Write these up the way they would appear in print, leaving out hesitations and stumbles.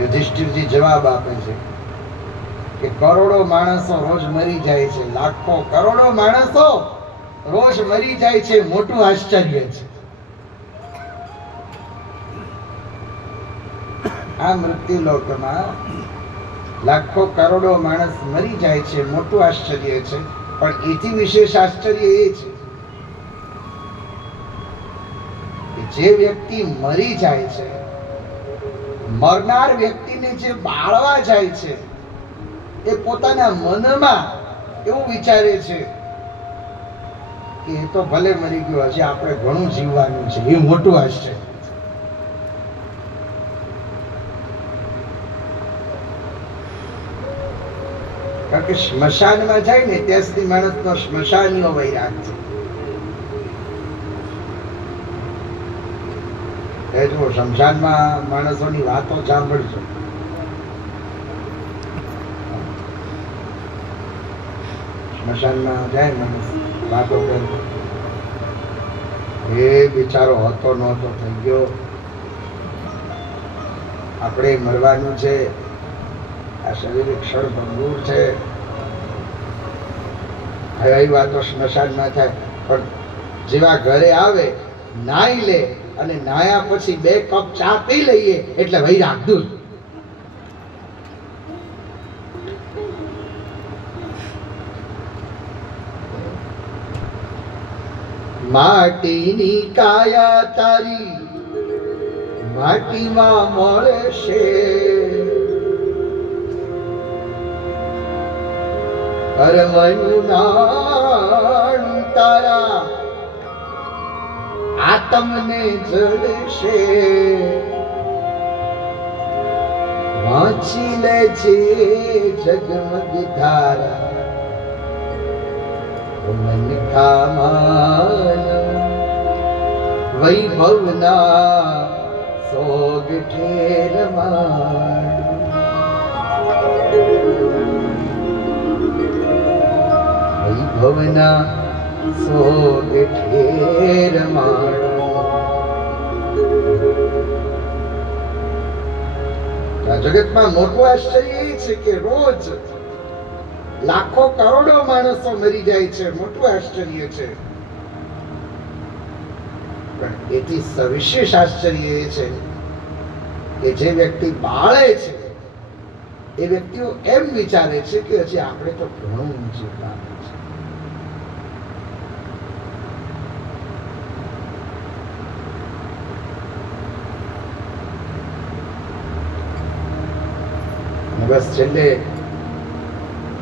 યુધિષ્ઠિરજી જવાબ આપે છે કે કરોડો માણસો રોજ મરી જાય છે, લાખો કરોડો માણસો રોજ મરી જાય છે, મોટું આશ્ચર્ય છે. આ મૃત્યુ લોકમાં લાખો કરોડો માણસ મરી જાય છે, મોટું આશ્ચર્ય છે. પણ એથી વિશેષ આશ્ચર્ય એ છે કે જે વ્યક્તિ મરી જાય છે, મરનાર વ્યક્તિને જે બાળવા જાય છે, એ પોતાના મનમાં એવું વિચારે છે કે એ તો ભલે મરી ગયો, હજી આપણે ઘણું જીવવાનું છે. એ મોટું આશ્ચર્ય. કારણ કે સ્મશાનમાં જાય ને ત્યાં સુધી માણસનો સ્મશાનીઓ વૈરાગ છે. જો સ્મશાનમાં માણસોની વાતો સાંભળજો. સ્મશાનમાં જાય માણસ, વાતો કરે, એ બિચારો હતો નહોતો થઈ ગયો, આપણે મરવાનું છે, આ શરીર ક્ષણભંગુર છે. આવી વાતો સ્મશાનમાં થાય. પણ જેવા ઘરે આવે, નાઈ લે અને નાયા પછી 2 કપ ચા પી લઈએ એટલે વૈરાગ દૂર. માટીની કાયા તારી માટીમાં મળશે, કર્મનું નાણું તારા આત્મને જડશે. વાંચી લેજે જગમગ ધારા, મન ખામાન વૈભવના સોગ ઠેરમાણ. વૈભવના સોગ ઠેરમાણ. આ જગતમાં મોટું આશ્ચર્ય એ છે કે રોજ લાખો કરોડો માણસો મરી જાય છે. મોટું આશ્ચર્ય છે. પણ એથી સવિશેષ આશ્ચર્ય એ છે કે જે વ્યક્તિ બાળે છે એ વ્યક્તિઓ એમ વિચારે છે કે હજી આપણે તો ઘણું જીવવાનું છે. બસ છેલ્લે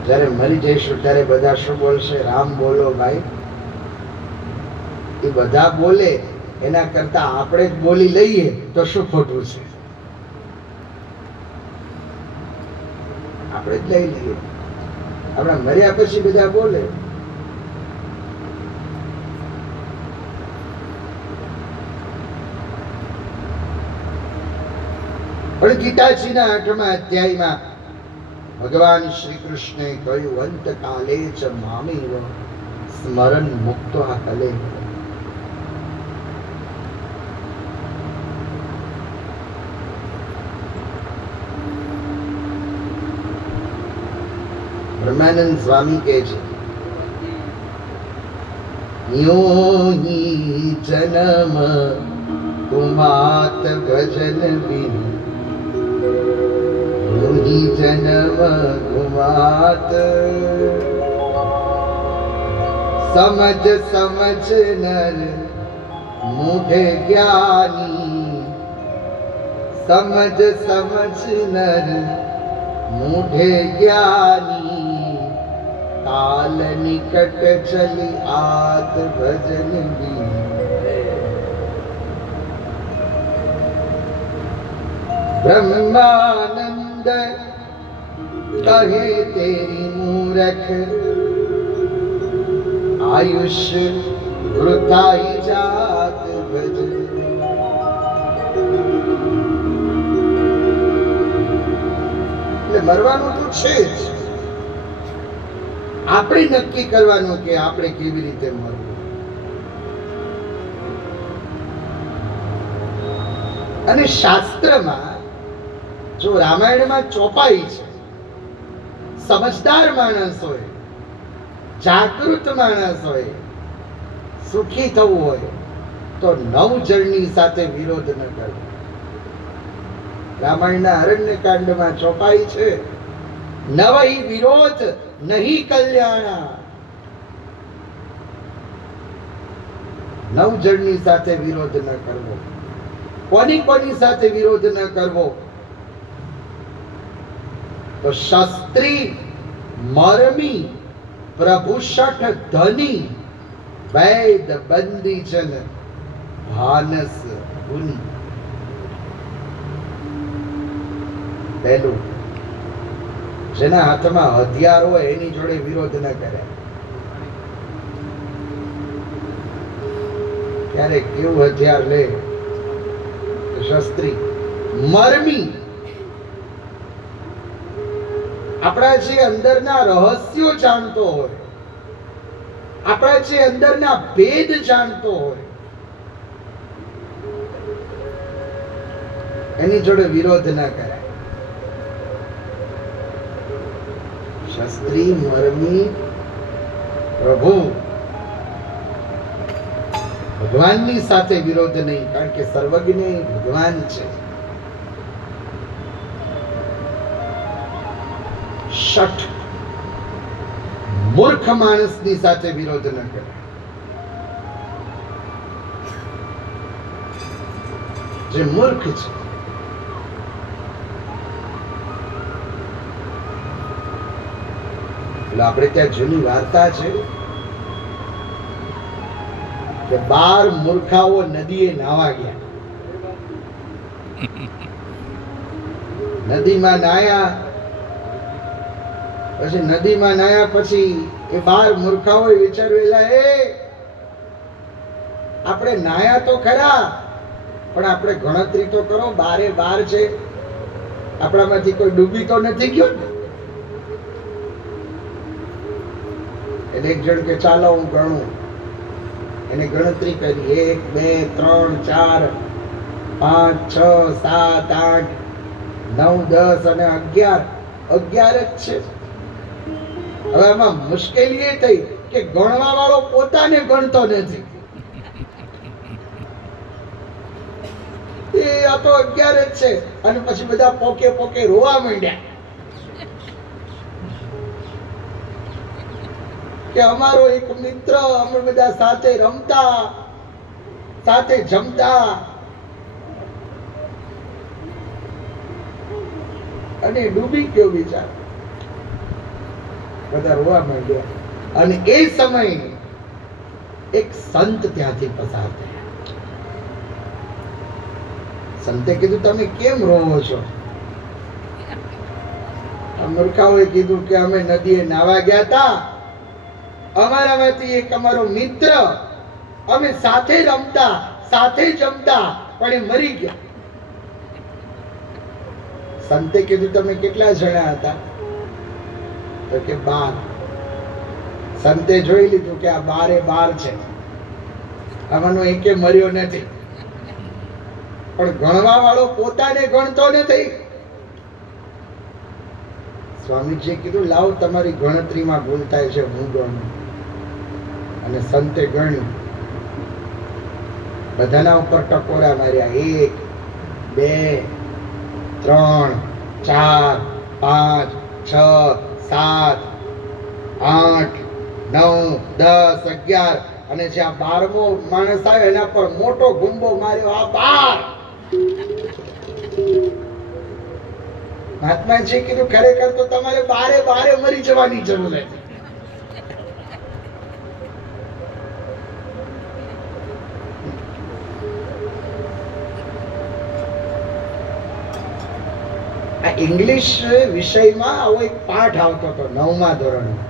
જયારે મરી જઈશું ત્યારે બધા શું બોલશે? રામ બોલો ભાઈ. એ બધા બોલે એના કરતા આપણે જ બોલી લઈએ તો શું ખોટું છે? આપણે જ લઈ લઈએ. આપણા મર્યા પછી બધા બોલે. પણ ગીતાજીના 8મા અધ્યાયમાં ભગવાન શ્રી કૃષ્ણે કહ્યું, અંતકાલે ચ મામેવ સ્મરણ મુક્ત્વા કલે. બ્રહ્માનંદ સ્વામી કહે છે, યો હિ જન્મ તુમાત ભજન બિન, જન્મ ગુમાત. સમજ સમજ નર મૂઢે જ્ઞાની, સમજ સમજ નર મૂઢે જ્ઞાની. કાલ નિકટ ચલી આત ભજન બી. બ્રહ્માનંદ कहे तेरी मूरख आयुष वृथाई जात भज। મરવાનું તો છે જ, આપણે નક્કી કરવાનું કે આપણે કેવી રીતે મરવું. અને શાસ્ત્રમાં જો રામાયણમાં ચોપાઈ છે, સમજદાર માણસ હોય, જાગૃત માણસ હોય, સુખી થવું હોય તો નવજણની સાથે વિરોધ ન કરવો. રામાયણના અરણ્યકાંડમાં ચોપાઈ છે, નવઈ વિરોધ નહીં કલ્યાણા. નવજણની સાથે વિરોધ ન કરવો. કોની સાથે વિરોધ ન કરવો? તો શાસ્ત્રી મરમી પ્રભુ શઠ ધની વૈદ બંદી જન ભાનસ ગુની. પહેલું, જેના હાથમાં હથિયાર હોય એની જોડે વિરોધ ન કરે. ક્યારેક કેવું હથિયાર લે? શાસ્ત્રી મરમી, આપણા જે અંદરના રહસ્યો જાણતો હોય, આપણા જે અંદરના ભેદ જાણતો હોય, એની જોડે વિરોધ ના કરાય. શાસ્ત્રી મરમી પ્રભુ, ભગવાનની સાથે વિરોધ નહીં, કારણ કે સર્વજ્ઞ ભગવાન છે. શઠ, મૂર્ખ માણસની સાથે વિરોધ ન કરે. જે મૂર્ખ છે, આપણે ત્યાં જૂની વાર્તા છે કે 12 મૂર્ખાઓ નદીએ નાવા ગયા. નદીમાં નાયા, પછી નદીમાં નાયા પછી એ 12 મૂર્ખાઓએ વિચાર્યું, આપણે નાયા તો ખરા, પણ આપણે ગણતરી તો કરો, 12 છે, આપણામાંથી કોઈ ડૂબી તો નથી ગયો ને? એને એક જણ કે ચાલો હું ગણું. એને ગણતરી કરી, 1 2 3 4 5 6 7 8 9 10 અને 11 જ છે. હવે આમાં મુશ્કેલી એ થઈ કે ગણવા વાળો પોતાને ગણતો નથી. એ આ તો 11 જ છે. અને પછી બધા પોકે પોકે રોવા માંડ્યા કે અમારો એક મિત્ર, અમે બધા સાથે રમતા, સાથે જમતા, અને ડૂબી ગયો બિચારો. બધા રોવા માંડ્યા. અને એ સમયે એક સંત ત્યાંથી પસાર થયા. સંતે કીધું, તમે કેમ રોવો છો? આ મૂર્ખાઓએ કીધું કે અમે નદીએ નાવા ગયા હતા, અમારામાંથી એક અમારો મિત્ર, અમે સાથે રમતા, સાથે જમતા, પણ એ મરી ગયા. સંતે કીધું, તમે કેટલા જણા હતા? તો કે 12. સંતે જોઈ લીધું કે આ 12 છે, આમાંનો એકે મર્યો નથી. પણ ગણવા વાળો પોતાને ગણતો નથી. સ્વામીજીએ કીધું, લાવો તમારી ગણતરીમાં ભૂલ થાય છે, હું ગણું. અને સંતે ગણ્યું, બધાના ઉપર ટકોરા માર્યા. 1 2 3 4 5 6 7 8 9 10 11, અને જે આ 12મો માણસ આવ્યો એના પર મોટો ગુંબો માર્યો, આ 12. મહાત્માજી કીધું, ખરેખર તો તમારે 12 મરી જવાની જરૂર હતી. ઇંગ્લિશ વિષયમાં આવો એક પાઠ આવતો હતો 9મા ધોરણમાં.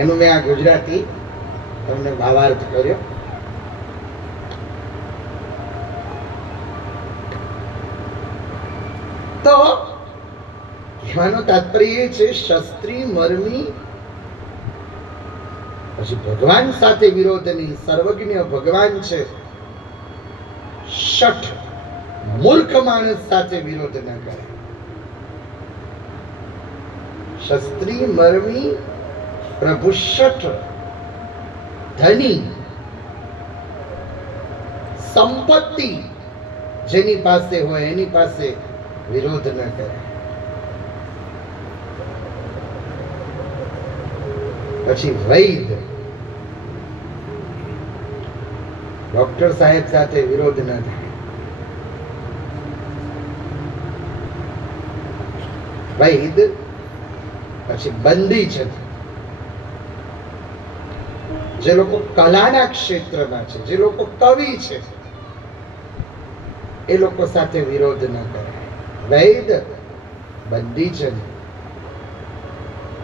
એનું મેં આ ગુજરાતી તમને ભાવાર્થ કર્યો. તો કહેવાનો તાત્પર્ય એ છે, શાસ્ત્રી મરમી, પછી ભગવાન સાથે વિરોધ નહીં, સર્વજ્ઞ ભગવાન છે. શઠ મૂર્ખ માણસ સાથે વિરોધ ન કરે. શસ્ત્રી મરમી પ્રભુ શઠ ધની સંપત્તિ જેની પાસે હોય એની પાસે વિરોધ ન કરે. પછી વૈદ ડોક્ટર સાહેબ સાથે વિરોધ ન થાય. વૈદ પછી બંદી છે, જે લોકો કલાના ક્ષેત્રમાં છે, જે લોકો કવિ છે, એ લોકો સાથે વિરોધ ન કરે. વૈદ બંદી છે.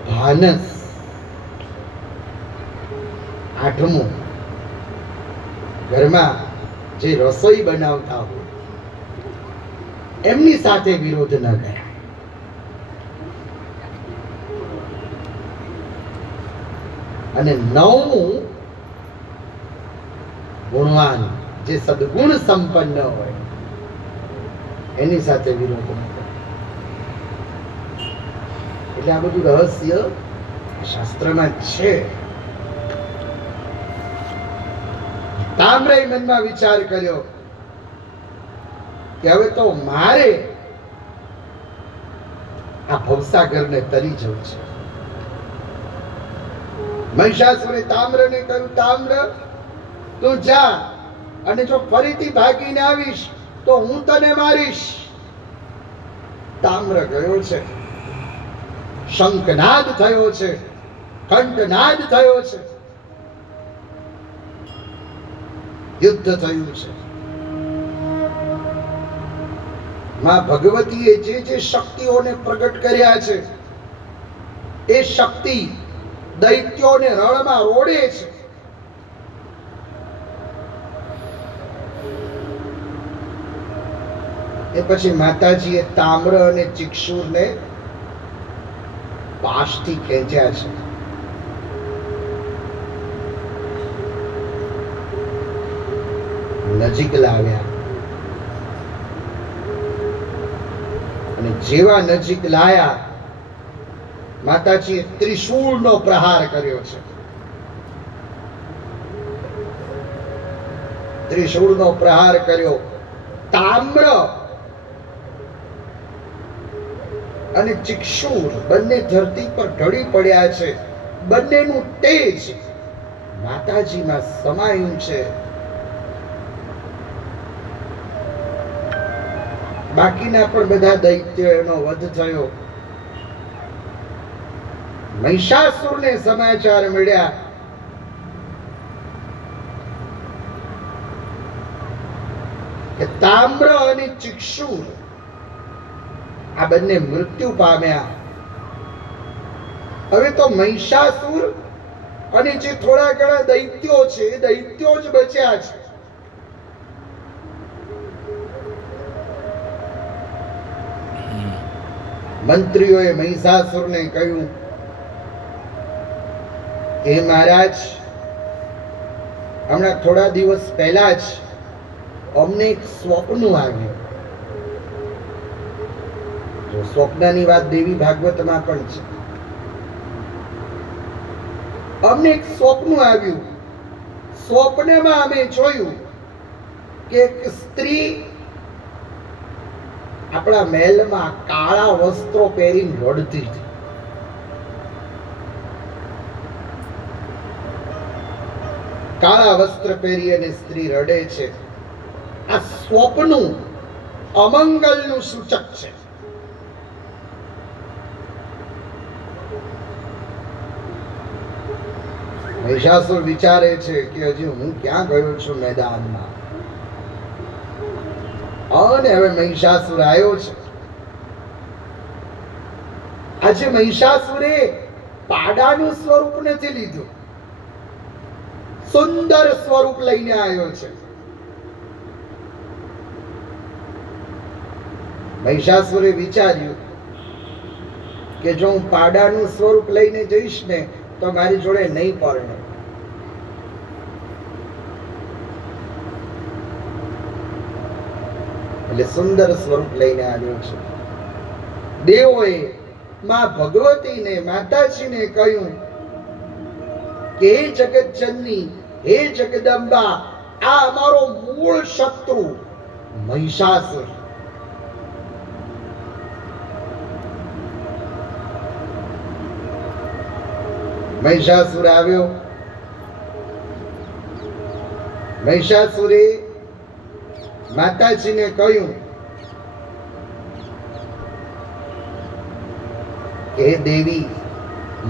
ભાનસ આઠમું, ઘરમાં જે રસોઈ બનાવતા હોય એમની સાથે વિરોધ ન કરે. અને નવમું ગુણવાન, જે સદગુણ સંપન્ન હોય એની સાથે વિરોધ ન કરે. એટલે આ બધું રહસ્ય શાસ્ત્રમાં છે. તામ્રએ મનમાં વિચાર કર્યો કે હવે તો મારે આ ભવસાગરને તરી જવું છે. મહિષાસુરે તામ્રને કહ્યું, તામ્ર તું જા, અને જો ફરીથી ભાગીને આવીશ તો હું તને મારીશ. તામ્ર ગયો છે. શંખનાદ થયો છે, કંઠનાદ થયો છે, યુદ્ધ થયું છે. માં ભગવતીએ જે જે શક્તિઓને પ્રગટ કર્યા છે એ શક્તિ દૈત્યોને રણમાં રોડે છે. એ પછી માતાજીએ તામ્ર અને ચિક્ષુરને પાશથી ખેંચ્યા છે. નજીક લાવ્યા, અને જેવા નજીક લાયા માતાજીએ ત્રિશૂળનો પ્રહાર કર્યો છે. ત્રિશૂળનો પ્રહાર કર્યો. તામ્ર અને ચિક્ષુર બંને ધરતી પર ઢળી પડ્યા છે. બંનેનું તેજ માતાજીમાં સમાયું છે. બાકીના પણ બધા દૈત્યોનો વધ થયો. મહિષાસુરને સમાચાર મળ્યા કે તામ્ર અને ચિક્ષુર આ બંને મૃત્યુ પામ્યા. હવે તો મહિષાસુર અને જે થોડા ઘણા દૈત્યો છે એ દૈત્યો જ બચ્યા છે. મંત્રીઓએ મહિષાસુરને કહ્યું, હે મહારાજ, હમણાં થોડા દિવસ પહેલા જ અમને એક સ્વપ્ન આવ્યું. જો સ્વપ્નની વાત દેવી ભાગવતમાં પણ છે. અમને એક સ્વપ્ન આવ્યું. સ્વપ્નમાં અમે જોયું કે એક સ્ત્રી આપણા મહેલમાં કાળા વસ્ત્રો પહેરીને રડતી હતી. કાળા વસ્ત્ર પહેરી અને સ્ત્રી રડે છે. આ સ્વપ્ન અમંગલનું સૂચક છે. મહિષાસુર વિચારે છે કે હજી હું ક્યાં ગયો છું મેદાનમાં, અને હવે મહિષાસુર આવ્યો છે. આજે મહિષાસુરે પાડાનું સ્વરૂપ નથી લીધું, સુંદર સ્વરૂપ લઈને આવ્યો છે. મહિષાસુરે વિચાર્યું કે જો હું પાડાનું સ્વરૂપ લઈને જઈશ ને તો મારી જોડે નહીં પરણે. એટલે સુંદર સ્વરૂપ લઈને આવ્યો છે. દેવોએ માં ભગવતીને માતાજીને કહ્યું કે હે જગતજનની, હે જગદંબા, આ અમારો મૂળ શત્રુ મહિષાસુર. મહિષાસુર આવ્યો. મહિષાસુરે માતાજીને કહ્યું કે દેવી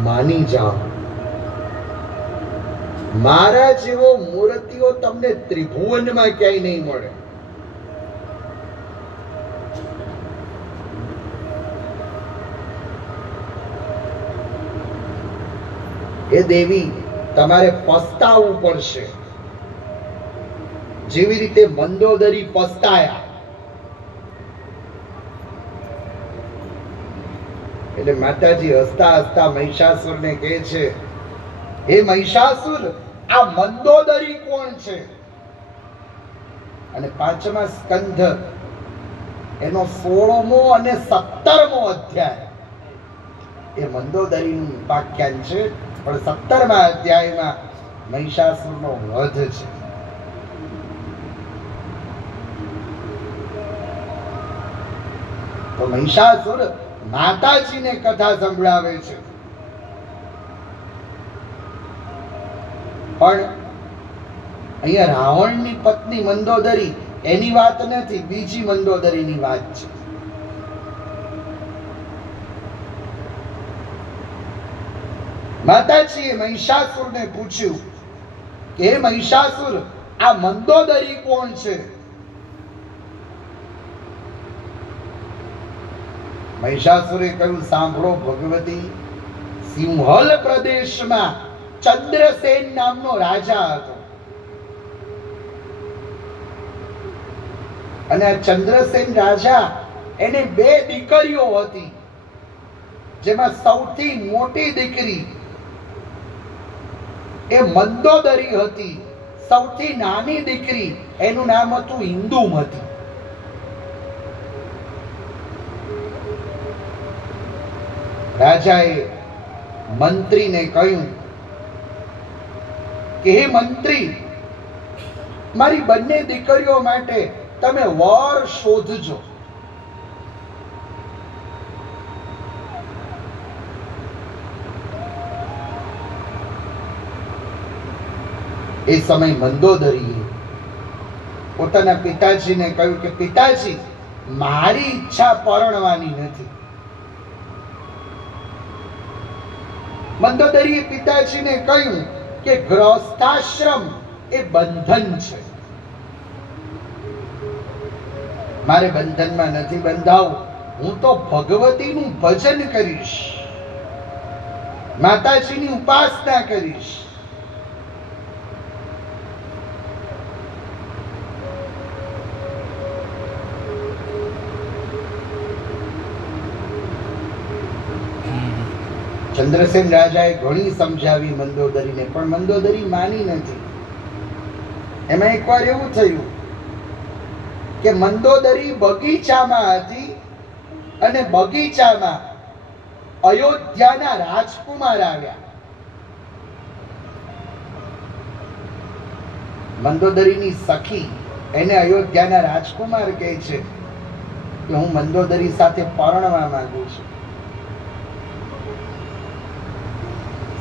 માની જાઓ, મારા જેવો મૂર્તિઓ તમને ત્રિભુવનમાં ક્યાંય નહીં મળે. એ દેવી તમારે પસ્તાવવું પડશે, જેવી રીતે મંદોદરી પસ્તાયા. એટલે માતાજી હસતા હસતા મહિષાસુરને કહે છે, હે મહિષાસુર, આ મંદોદરી કોણ છે? અને 5મા સ્કંધ એનો 16મો અને 17મો અધ્યાય એ મંદોદરીનું ઉપાખ્યાન છે. પણ 17મા અધ્યાયમાં મહિષાસુરનો વધ છે. તો મહિષાસુર માતાજીને કથા સંભળાવે છે. પણ અહીંયા રાવણની પત્ની મંદોદરી એની વાત નથી, બીજી મંદોદરીની વાત છે. માતાજીએ મહિષાસુરને પૂછ્યું કે હે મહિષાસુર, આ મંદોદરી કોણ છે? મહિષાસુરે કહ્યું, સાંભળો ભગવતી, સિંહલ પ્રદેશમાં ચંદ્રસેન નામનો રાજા હતો. અને આ ચંદ્રસેન રાજા એને 2 દીકરીઓ હતી, જેમાં સૌથી મોટી દીકરી એ મંદોદરી હતી. સૌથી નાની દીકરી એનું નામ હતું ઇન્દુમતી. રાજાએ મંત્રીને કહ્યું કે હે મંત્રી, મારી બંને દીકરીઓ માટે તમે વર શોધજો. એ સમય મંદોદરીએ પોતાના પિતાજીને કહ્યું કે પિતાજી, મારી ઈચ્છા પરણવાની નથી. મંદોદરીએ પિતાજીને કહ્યું કે ગૃહસ્થાશ્રમ એ બંધન છે, મારે બંધનમાં નથી બંધાવું. હું તો ભગવતીનું ભજન કરીશ, માતાજીની ઉપાસના કરીશ. ચંદ્રસેન રાજાએ ઘણી સમજાવી મંદોદરીને, પણ મંદોદરી માની નથી. એમાં એકવાર એવું થયું કે મંદોદરી બગીચામાં હતી અને બગીચામાં અયોધ્યાના રાજકુમાર આવ્યા. મંદોદરીની સખી એને અયોધ્યાના રાજકુમાર કહે છે કે હું મંદોદરી સાથે પરણવા માંગુ છું.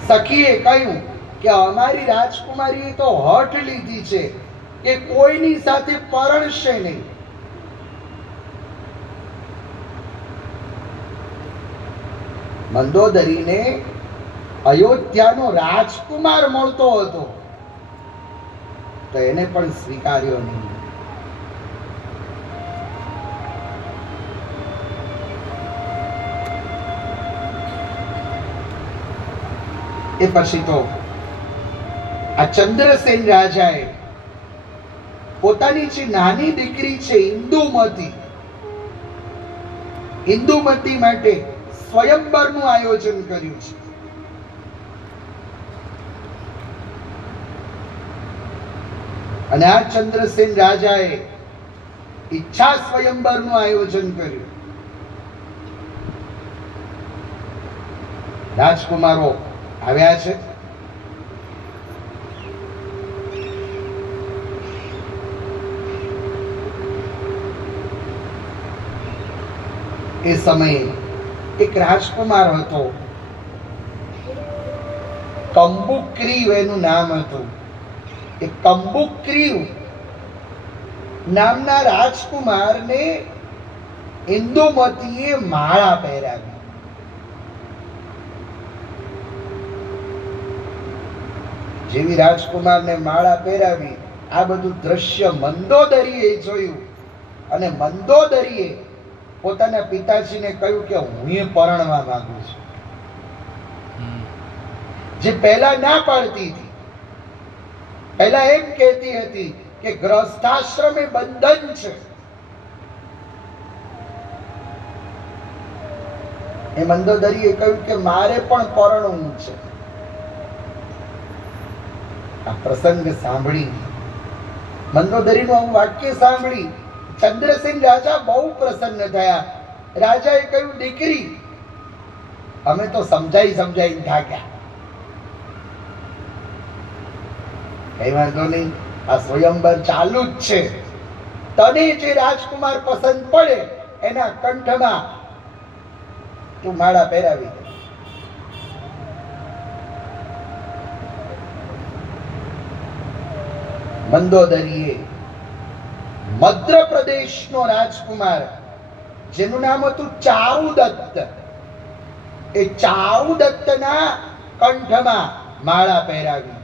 સખીએ કહ્યું કે અમારી રાજકુમારીએ તો હઠ લીધી છે કે કોઈની સાથે પરણશે નહીં. મંદોદરીને અયોધ્યાનો રાજકુમાર મળતો હતો તો એને પણ સ્વીકાર્યો નહીં. એ પછી તો આ ચંદ્રસેન રાજાએ પોતાની જે નાની દીકરી છે ઇન્દુમતી માટે સ્વયંવરનું આયોજન કર્યું છે. અને આ ચંદ્રસેન રાજાએ ઈચ્છા સ્વયંવરનું આયોજન કર્યું. રાજકુમારો આવ્યા છે. એ સમયે એક રાજકુમાર હતો, કંબુક્રીવ એનું નામ હતું. એ કંબુક્રીવ નામના રાજકુમારને ઇન્દુમતીએ માળા પહેરાવી. જેવી રાજકુમારને માળા પહેરાવી, આ બધું દ્રશ્ય મંદોદરીએ જોયું અને મંદોદરીએ પોતાના પિતાજીને કહ્યું કે હું એ પરણવા માંગુ છું. જે પહેલા ના પાડતી હતી, પહેલા એમ કહેતી હતી કે ગ્રસ્થાશ્રમ એ બંધન છે, એ મંદોદરીએ કહ્યું કે મારે પણ પરણવું છે. આ પ્રસંગ સાંભળી, મંદોદરીનું આવું વાક્ય સાંભળી ચંદ્રસેન રાજા બહુ પ્રસન્ન થયા. રાજાએ કહ્યું, દીકરી, અમે તો સમજાઈ થાક્યા. કઈ વાંધો નહીં, આ સ્વયંવર ચાલુ જ છે. તને જે રાજકુમાર પસંદ પડે એના કંઠમાં તું માળા પહેરાવી દે. મંદોદરીએ મધ્યપ્રદેશનો રાજકુમાર જેનું નામ હતું ચારુદત્ત, એ ચારુદત્તના કંઠમાં માળા પહેરાવી.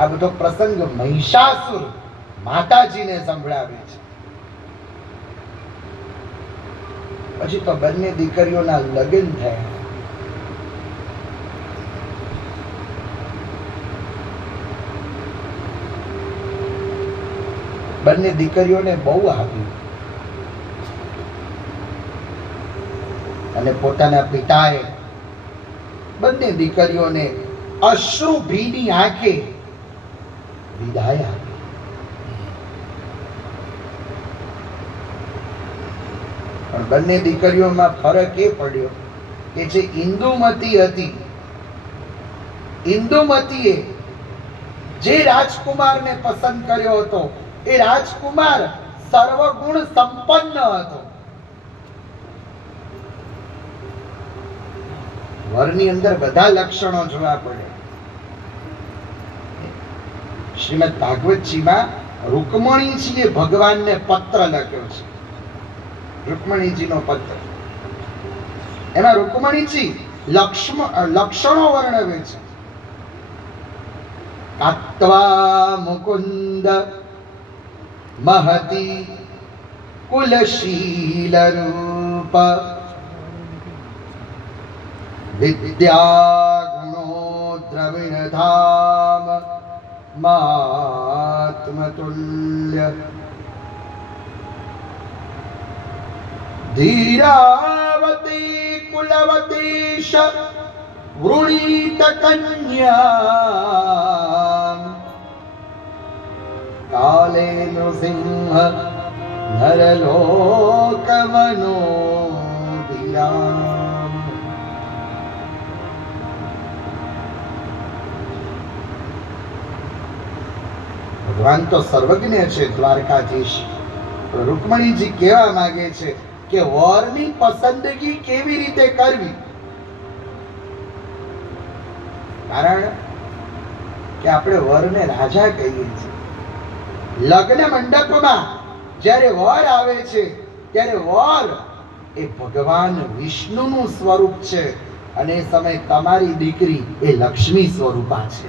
આ બધો પ્રસંગ મહિષાસુર માતાજીને સંભળાવે છે. પછી તો બંને દીકરીઓના લગ્ન થયા. બંને દીકરીઓને બહુ આવ્યું અને પોતાના પિતાએ બંને દીકરીઓને અશ્રુ ભીની આંખે વિદાય આપી. પણ બંને દીકરીઓમાં ફરક એ પડ્યો કે જે ઇન્દુમતી હતી, ઇન્દુમતીએ જે રાજકુમારને પસંદ કર્યો હતો એ રાજકુમાર સર્વગુણ સંપન્ન હતો. વરની અંદર બધા લક્ષણો જોવા પડે. શ્રીમદ ભાગવતજીમાં રૂકમણીજીએ ભગવાનને પત્ર લખ્યો છે, રૂકમણીજીનો પત્ર. એમાં રૂકમણીજી લક્ષણો વર્ણવે છે. કાત્વા મુકુંદ महति कुलशील रूप विद्या गुणो द्रविण धाम मात्मतुल्य धीरावती कुलवतीश वृणीत कन्या काले नृसिंह नरलोकमनो विराम. ભગવાન તો સર્વજ્ઞ છે, દ્વારકાધીશ. રૂકમણીજી કહેવા માંગે છે કે વરની પસંદગી કેવી રીતે કરવી. કારણ કે આપણે વરને રાજા કહીએ છીએ. લગ્ન મંડપમાં જ્યારે વર આવે છે ત્યારે વર એ ભગવાન વિષ્ણુનું સ્વરૂપ છે અને એ સમય તમારી દીકરી એ લક્ષ્મી સ્વરૂપા છે.